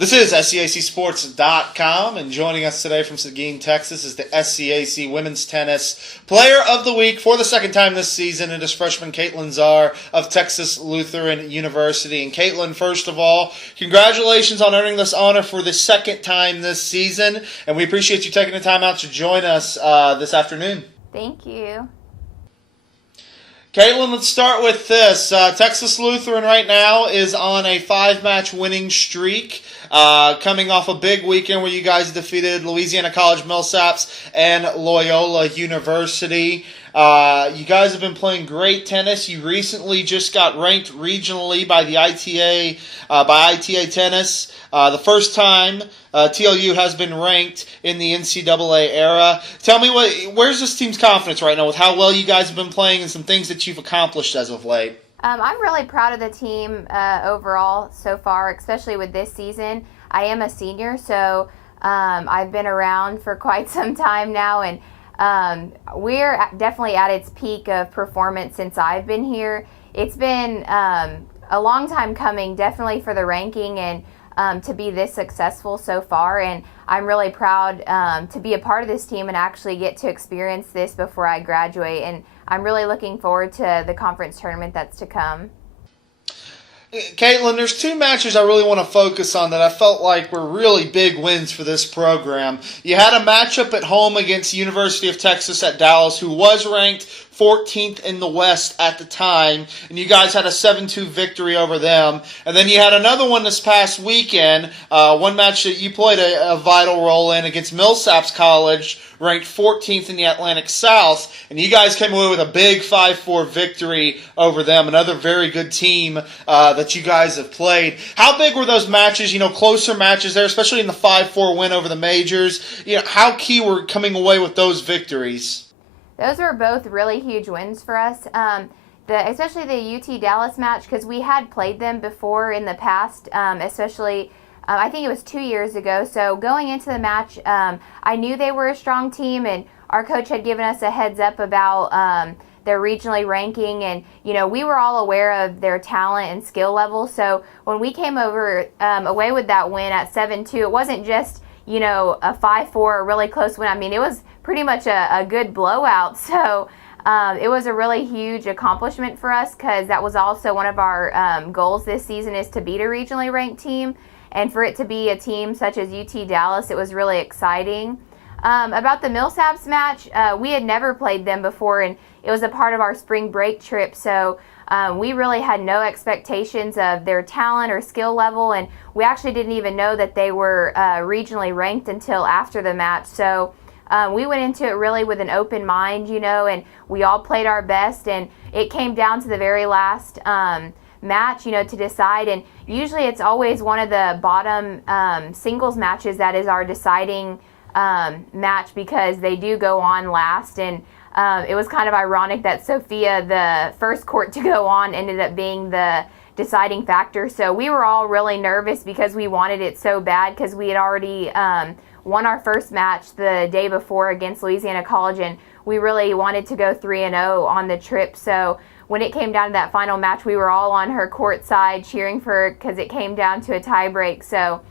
This is SCACsports.com, and joining us today from Seguin, Texas is the SCAC Women's Tennis Player of the Week for the second time this season. It is freshman Caitlin Zarr of Texas Lutheran University. And Caitlin, first of all, congratulations on earning this honor for the second time this season, and we appreciate you taking the time out to join us this afternoon. Thank you. Caitlin, let's start with this. Texas Lutheran right now is on a 5-match winning streak, coming off a big weekend where you guys defeated Louisiana College Millsaps and Loyola University. You guys have been playing great tennis. You recently just got ranked regionally by the ITA Tennis. The first time TLU has been ranked in the NCAA era. Tell me, where's this team's confidence right now with how well you guys have been playing and some things that you've accomplished as of late? I'm really proud of the team overall so far, especially with this season. I am a senior, so I've been around for quite some time now, and we're definitely at its peak of performance since I've been here. It's been a long time coming, definitely for the ranking and to be this successful so far, and I'm really proud to be a part of this team and actually get to experience this before I graduate, and I'm really looking forward to the conference tournament that's to come. Caitlin, there's two matches I really want to focus on that I felt like were really big wins for this program. You had a matchup at home against the University of Texas at Dallas, who was ranked 14th in the West at the time, and you guys had a 7-2 victory over them. And then you had another one this past weekend, one match that you played a vital role in against Millsaps College, ranked 14th in the Atlantic South, and you guys came away with a big 5-4 victory over them, another very good team that you guys have played. How big were those matches, closer matches there, especially in the 5-4 win over the majors? How key were coming away with those victories? Those were both really huge wins for us, especially the UT Dallas match, because we had played them before in the past, especially I think it was 2 years ago. So going into the match, I knew they were a strong team, and our coach had given us a heads up about their regionally ranking, and we were all aware of their talent and skill level. So when we came away with that win at 7-2, it wasn't just a 5-4, a really close win. I mean, it was pretty much a good blowout. So it was a really huge accomplishment for us, because that was also one of our goals this season, is to beat a regionally ranked team. And for it to be a team such as UT Dallas, it was really exciting. About the Millsaps match, we had never played them before, and it was a part of our spring break trip. So we really had no expectations of their talent or skill level, and we actually didn't even know that they were regionally ranked until after the match. So we went into it really with an open mind, and we all played our best, and it came down to the very last match, to decide. And usually it's always one of the bottom singles matches that is our deciding match, because they do go on last. And it was kind of ironic that Sophia, the first court to go on, ended up being the deciding factor. So we were all really nervous because we wanted it so bad, because we had already won our first match the day before against Louisiana College, and we really wanted to go 3-0 on the trip. So when it came down to that final match, we were all on her court side cheering for her, because it came down to a tie break. So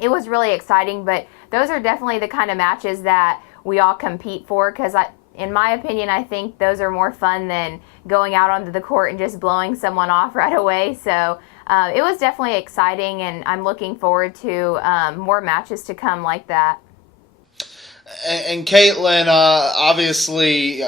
it was really exciting, but those are definitely the kind of matches that we all compete for, because in my opinion, I think those are more fun than going out onto the court and just blowing someone off right away. So it was definitely exciting, and I'm looking forward to more matches to come like that. And Caitlin, obviously,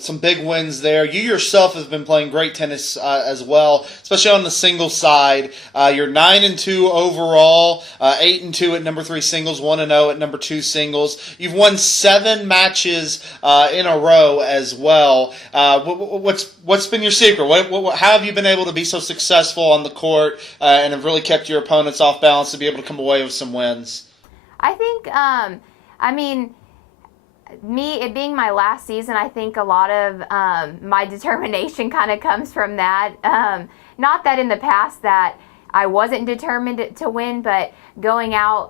some big wins there. You yourself have been playing great tennis as well, especially on the singles side. You're 9-2 overall, 8-2 at number 3 singles, 1-0 at number 2 singles. You've won 7 matches in a row as well. What's been your secret? How have you been able to be so successful on the court and have really kept your opponents off balance to be able to come away with some wins? I think, it being my last season, I think a lot of my determination kind of comes from that. Not that in the past that I wasn't determined to win, but going out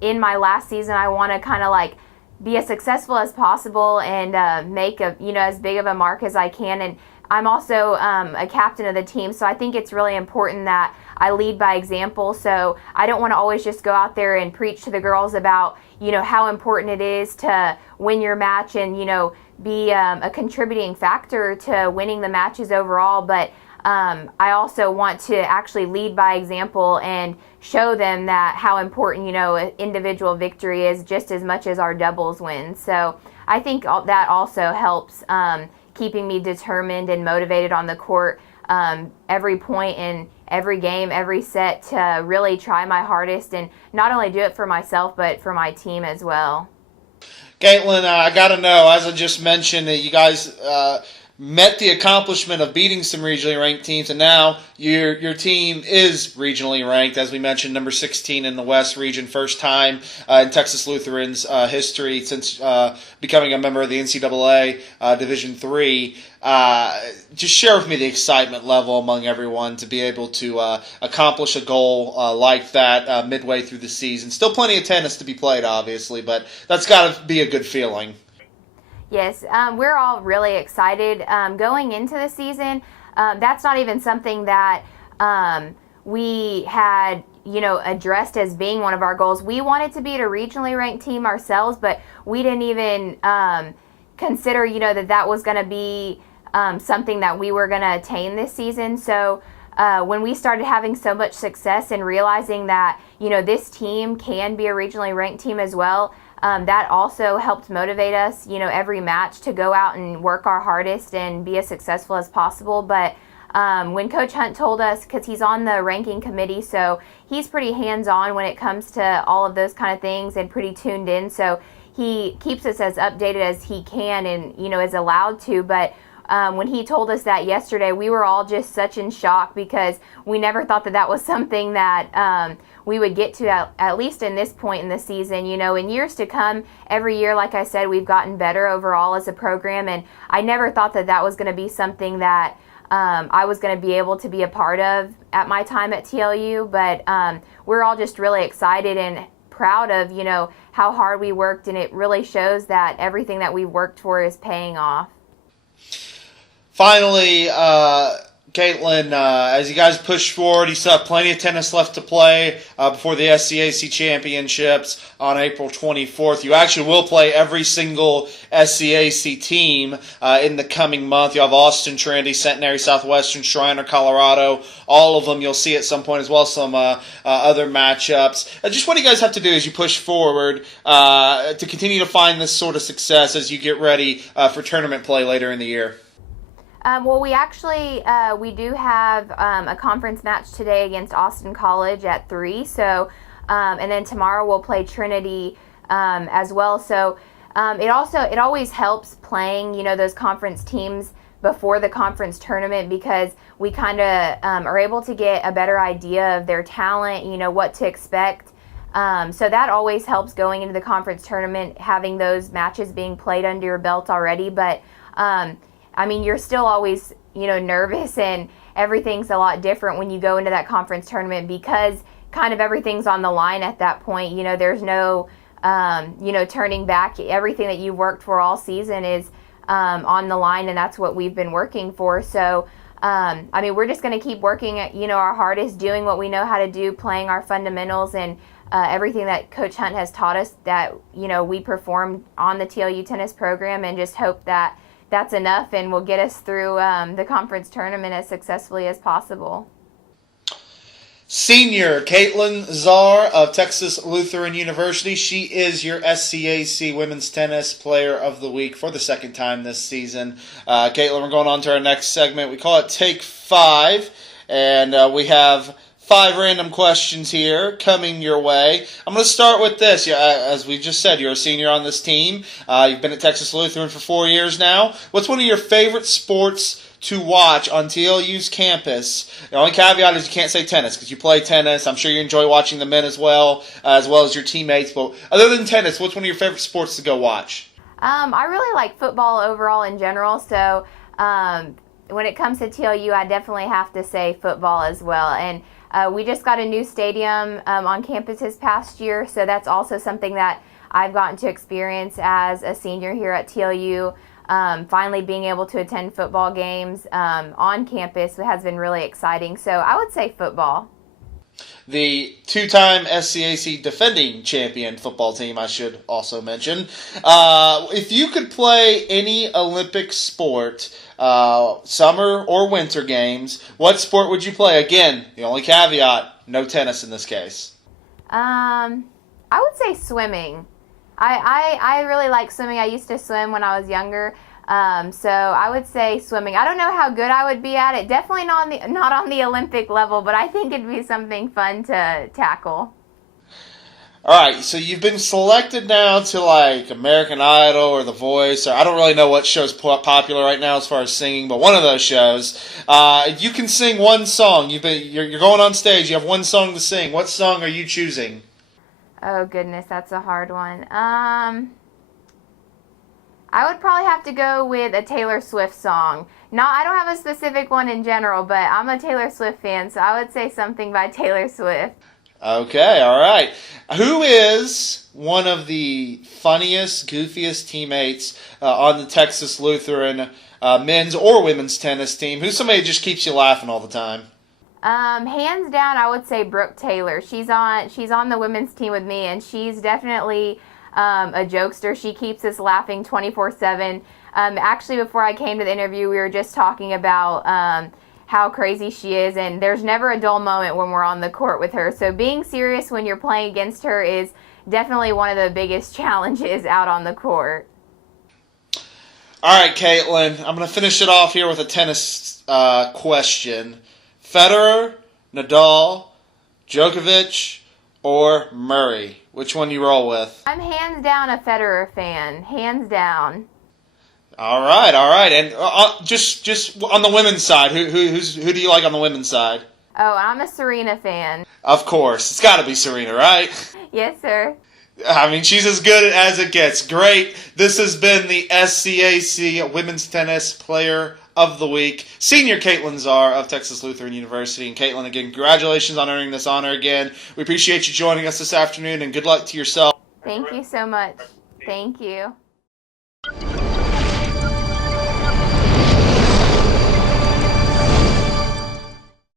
in my last season, I want to kind of like be as successful as possible and make as big of a mark as I can. And I'm also a captain of the team, so I think it's really important that I lead by example. So I don't want to always just go out there and preach to the girls about, how important it is to win your match and, be a contributing factor to winning the matches overall. But I also want to actually lead by example and show them that how important, individual victory is just as much as our doubles wins. So I think that also helps keeping me determined and motivated on the court every point in every game, every set, to really try my hardest and not only do it for myself but for my team as well. Caitlin, I got to know, as I just mentioned, that you guys met the accomplishment of beating some regionally ranked teams, and now your team is regionally ranked, as we mentioned, number 16 in the West region, first time in Texas Lutheran's history since becoming a member of the NCAA Division III. Just share with me the excitement level among everyone to be able to accomplish a goal like that midway through the season. Still plenty of tennis to be played, obviously, but that's got to be a good feeling. Yes, we're all really excited going into the season. That's not even something that we had, addressed as being one of our goals. We wanted to beat a regionally ranked team ourselves, but we didn't even consider, that was going to be something that we were going to attain this season. So when we started having so much success and realizing that, this team can be a regionally ranked team as well, that also helped motivate us, every match to go out and work our hardest and be as successful as possible. But when Coach Hunt told us, because he's on the ranking committee, so he's pretty hands-on when it comes to all of those kind of things and pretty tuned in. So he keeps us as updated as he can and, is allowed to. But when he told us that yesterday, we were all just such in shock because we never thought that was something that we would get to at least in this point in the season. In years to come, every year, like I said, we've gotten better overall as a program, and I never thought that was going to be something that I was going to be able to be a part of at my time at TLU. But we're all just really excited and proud of, how hard we worked, and it really shows that everything that we've worked for is paying off. Finally, Caitlin, as you guys push forward, you still have plenty of tennis left to play before the SCAC championships on April 24th. You actually will play every single SCAC team in the coming month. You have Austin, Trinity, Centenary, Southwestern, Shriner, Colorado. All of them you'll see at some point, as well as some other matchups. Just what do you guys have to do as you push forward to continue to find this sort of success as you get ready for tournament play later in the year? Well, we actually, we do have a conference match today against Austin College at 3. So, and then tomorrow we'll play Trinity as well. So it always helps playing, those conference teams before the conference tournament because we kind of are able to get a better idea of their talent, what to expect. So that always helps going into the conference tournament, having those matches being played under your belt already. But you're still always, nervous, and everything's a lot different when you go into that conference tournament because kind of everything's on the line at that point. There's no, turning back. Everything that you've worked for all season is on the line, and that's what we've been working for. So, we're just going to keep working at, our hardest, doing what we know how to do, playing our fundamentals, and everything that Coach Hunt has taught us that, we perform on the TLU tennis program, and just hope that that's enough and will get us through the conference tournament as successfully as possible. Senior Caitlin Zarr of Texas Lutheran University. She is your SCAC Women's Tennis Player of the Week for the second time this season. Caitlin, we're going on to our next segment. We call it Take 5, and we have 5 random questions here coming your way. I'm going to start with this. As we just said, you're a senior on this team. You've been at Texas Lutheran for 4 years now. What's one of your favorite sports to watch on TLU's campus? The only caveat is you can't say tennis because you play tennis. I'm sure you enjoy watching the men as well as your teammates. But other than tennis, what's one of your favorite sports to go watch? I really like football overall in general. So when it comes to TLU, I definitely have to say football as well. And we just got a new stadium on campus this past year, so that's also something that I've gotten to experience as a senior here at TLU. Finally being able to attend football games on campus has been really exciting. So I would say football. the two-time SCAC defending champion football team, I should also mention. If you could play any Olympic sport, summer or winter games, what sport would you play? Again, the only caveat, no tennis in this case. I would say swimming. I really like swimming. I used to swim when I was younger. So I would say swimming. I don't know how good I would be at it. Definitely not on the Olympic level, but I think it'd be something fun to tackle. All right, so you've been selected now to like American Idol or The Voice, or I don't really know what show's popular right now as far as singing, but one of those shows. You can sing one song. You're going on stage. You have one song to sing. What song are you choosing? Oh goodness, that's a hard one. I would probably have to go with a Taylor Swift song. I don't have a specific one in general, but I'm a Taylor Swift fan, so I would say something by Taylor Swift. Okay, all right. Who is one of the funniest, goofiest teammates on the Texas Lutheran men's or women's tennis team? Who's somebody that just keeps you laughing all the time? Hands down, I would say Brooke Taylor. She's on the women's team with me, and she's definitely a jokester. She keeps us laughing 24/7. Actually, before I came to the interview, we were just talking about how crazy she is, and there's never a dull moment when we're on the court with her. So being serious when you're playing against her is definitely one of the biggest challenges out on the court. All right, Caitlin, I'm going to finish it off here with a tennis question. Federer, Nadal, Djokovic, or Murray? Which one you roll with? I'm hands down a Federer fan. Hands down. All right. And just on the women's side, who do you like on the women's side? Oh, I'm a Serena fan. Of course. It's got to be Serena, right? Yes, sir. I mean, she's as good as it gets. Great. This has been the SCAC Women's Tennis Player of the Week, Senior Caitlin Zarr of Texas Lutheran University. And Caitlin, again, congratulations on earning this honor again. We appreciate you joining us this afternoon, and good luck to yourself. Thank you so much. Thank you.